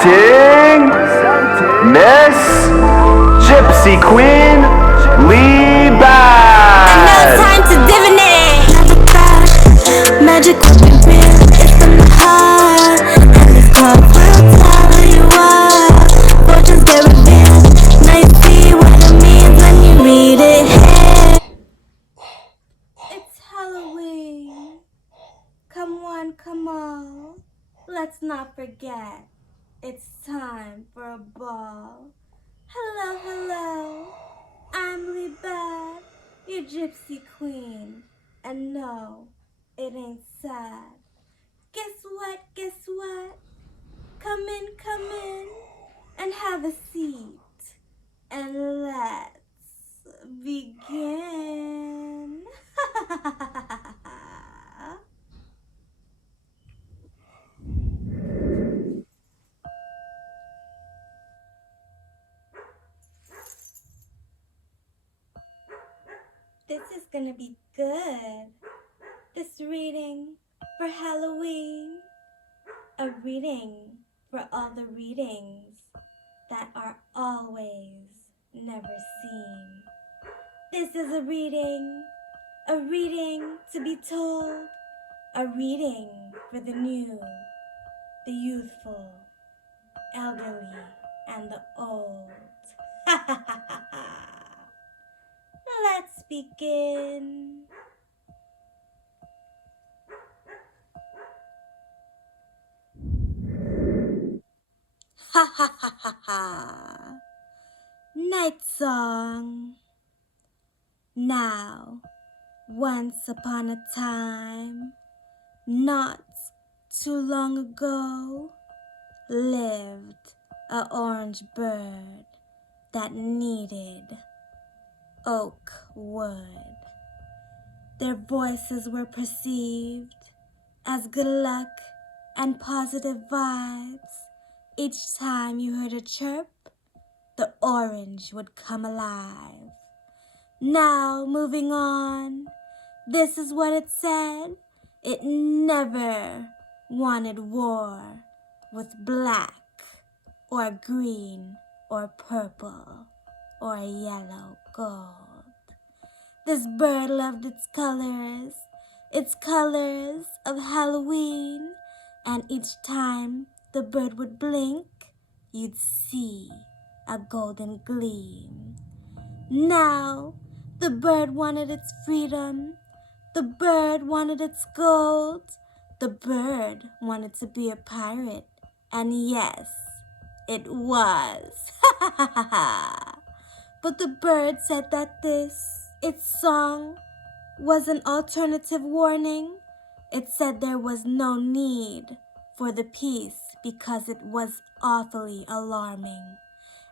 Presenting Miss Gypsy Queen LìB.å.d. And now it's time to divinate. Never thought magic would be real. It's from the heart, and this love will tell you what. Fortunes get revealed. Now you see what it means when you read it. Hey, it's Halloween. Come one, come all. Let's not forget. It's time for a ball. Hello, hello. I'm LìB.å.d, your gypsy queen. And no, it ain't sad. Guess what, guess what? Come in, and have a seat. And let's begin. This is gonna be good. This reading for Halloween. A reading for all the readings that are always never seen. This is a reading to be told, a reading for the new, the youthful, elderly, and the old. Let's begin. Ha ha ha ha ha. Night song. Now, once upon a time, not too long ago, lived a orange bird that needed oak wood. Their voices were perceived as good luck and positive vibes. Each time you heard a chirp, the orange would come alive. Now, moving on, this is what it said. It never wanted war with black or green or purple or yellow gold. This bird loved its colors of Halloween, and each time the bird would blink, you'd see a golden gleam. Now, the bird wanted its freedom, the bird wanted its gold, the bird wanted to be a pirate, and yes, it was. But the bird said that its song, was an alternative warning. It said there was no need for the peace because it was awfully alarming.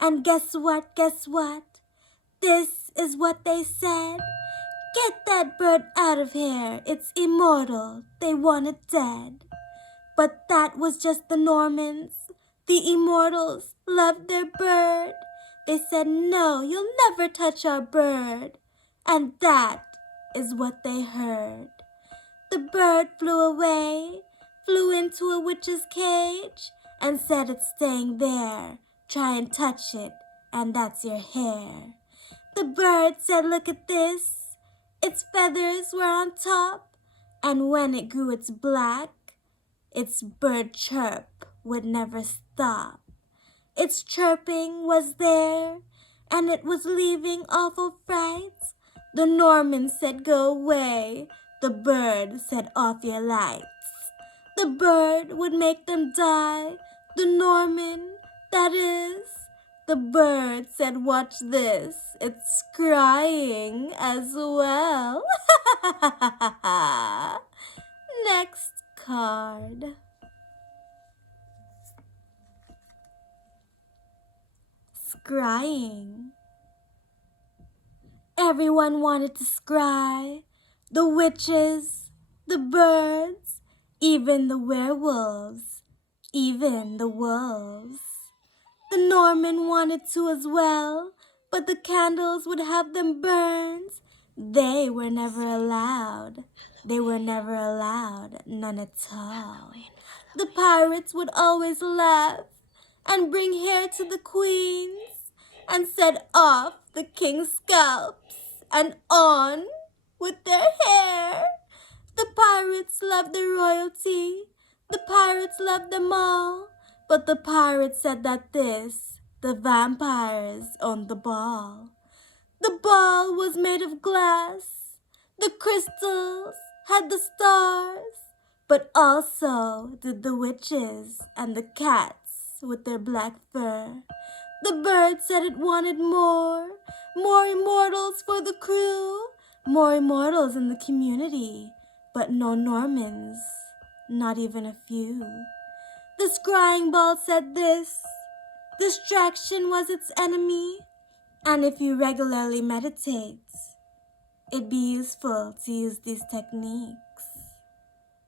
And guess what? This is what they said. Get that bird out of here. It's immortal. They want it dead. But that was just the Normans. The immortals loved their bird. They said, no, you'll never touch our bird. And that is what they heard. The bird flew away, flew into a witch's cage, and said it's staying there. Try and touch it, and that's your hair. The bird said, look at this. Its feathers were on top, and when it grew its black, its bird chirp would never stop. Its chirping was there, and it was leaving awful frights. The Norman said, go away. The bird said, off your lights. The bird would make them die. The Norman, that is. The bird said, watch this. It's scrying as well. Next card. Scrying. Everyone wanted to scry. The witches, the birds, even the werewolves, even the wolves. The Norman wanted to as well, but the candles would have them burned. They were never allowed. They were never allowed, none at all. The pirates would always laugh and bring hair to the queens, and set off the king's scalps, and on with their hair. The pirates loved the royalty, the pirates loved them all, but the pirates said that the vampires owned the ball. The ball was made of glass, the crystals had the stars, but also did the witches and the cats with their black fur. The bird said it wanted more immortals for the crew, more immortals in the community, but no Normans, not even a few. The scrying ball said distraction was its enemy, and if you regularly meditate, it'd be useful to use these techniques.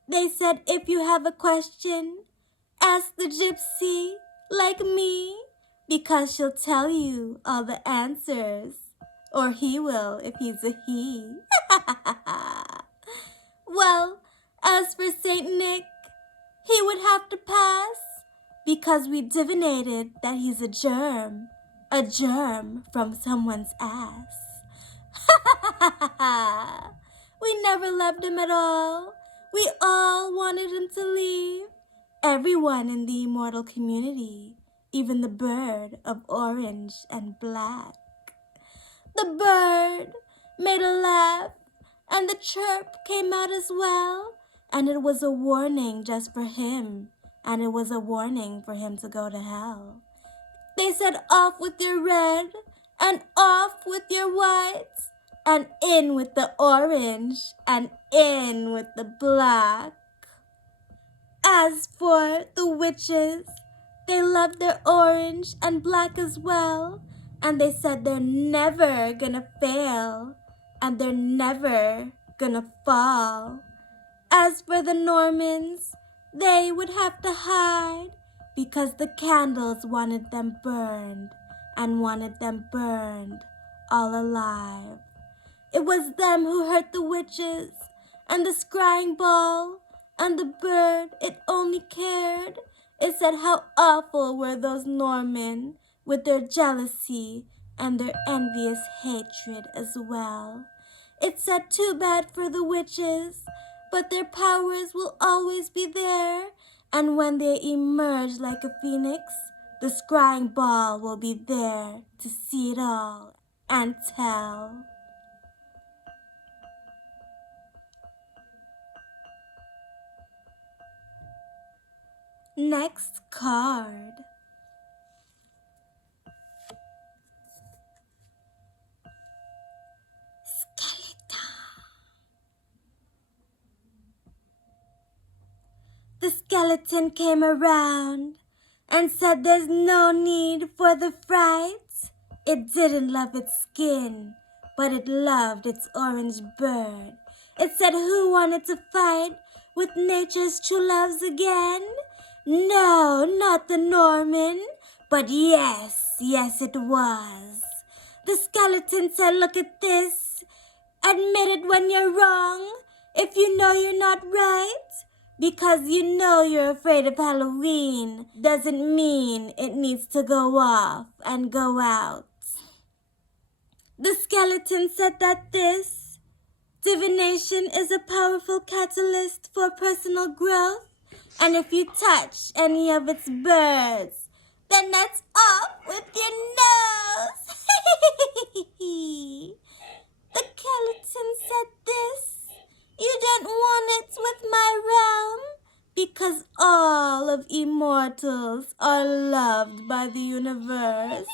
They said if you have a question, ask the gypsy like me, because she'll tell you all the answers, or he will if he's a he. Well, as for Saint Nick, he would have to pass, because we divinated that he's a germ from someone's ass. We never loved him at all. We all wanted him to leave. Everyone in the immortal community, even the bird of orange and black. The bird made a laugh, and the chirp came out as well, and it was a warning just for him, and it was a warning for him to go to hell. They said off with your red, and off with your white, and in with the orange, and in with the black. As for the witches, they loved their orange and black as well, and they said they're never gonna fail, and they're never gonna fall. As for the Normans, they would have to hide, because the candles wanted them burned, and wanted them burned all alive. It was them who hurt the witches, and the scrying ball, and the bird, it only cared. It said how awful were those Norman, with their jealousy and their envious hatred as well. It said too bad for the witches, but their powers will always be there, and when they emerge like a phoenix, the scrying ball will be there to see it all and tell. Next card. The skeleton came around and said there's no need for the fright. It didn't love its skin, but it loved its orange bird. It said who wanted to fight with nature's true loves again? No, not the Norman, but yes it was. The skeleton said, look at this. Admit it when you're wrong, if you know you're not right. Because you know you're afraid of Halloween doesn't mean it needs to go off and go out. The skeleton said that this divination is a powerful catalyst for personal growth, and if you touch any of its birds, then that's off with your nose. The skeleton said this. You don't want it with my realm, because all of immortals are loved by the universe.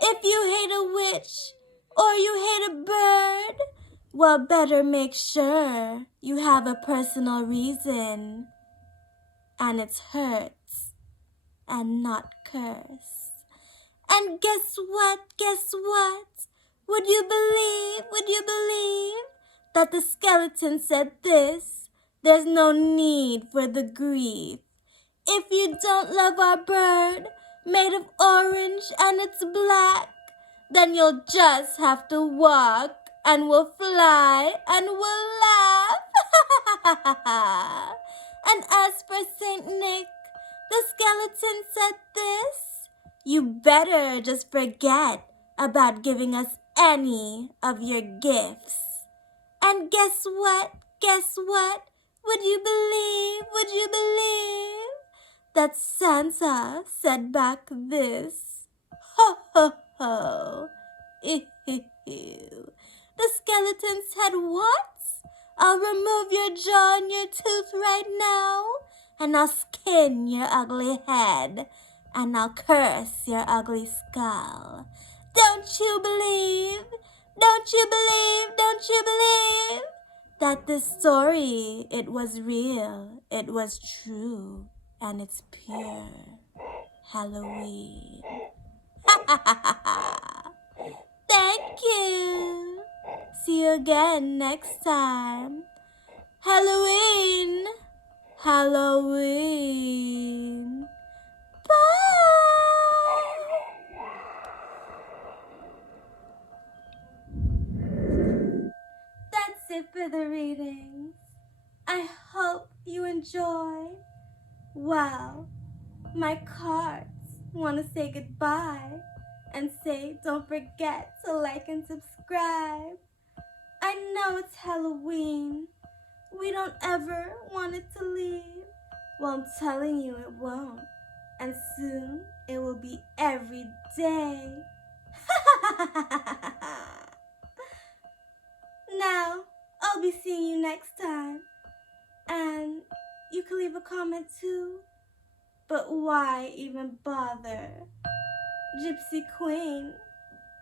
If you hate a witch or you hate a bird, well, better make sure you have a personal reason, and it's hurts and not curse. And guess what? Would you believe that the skeleton said this? There's no need for the grief. If you don't love our bird, made of orange and it's black, then you'll just have to walk, and we'll fly, and we'll laugh. And as for Saint Nick, The skeleton said this. You better just forget about giving us any of your gifts. And guess what? Guess what? Would you believe? Would you believe? That Santa said back this. Ho ho ho. Ew. The skeleton said what? I'll remove your jaw and your tooth right now, and I'll skin your ugly head, and I'll curse your ugly skull. Don't you believe? Don't you believe? Don't you believe? That this story, it was real, it was true, and it's pure Halloween. Ha ha ha ha ha. Thank you. See you again next time. Halloween. Halloween. Bye. That's it for the readings. I hope you enjoyed. Wow, my cards want to say goodbye and say don't forget to like and subscribe. I know it's Halloween. We don't ever want it to leave. Well, I'm telling you it won't. And soon it will be every day. Now, I'll be seeing you next time. And you can leave a comment too. But why even bother? Gÿpsy Queen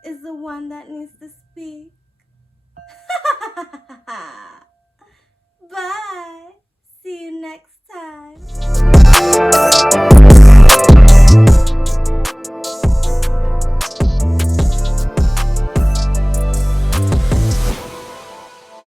is the one that needs to speak.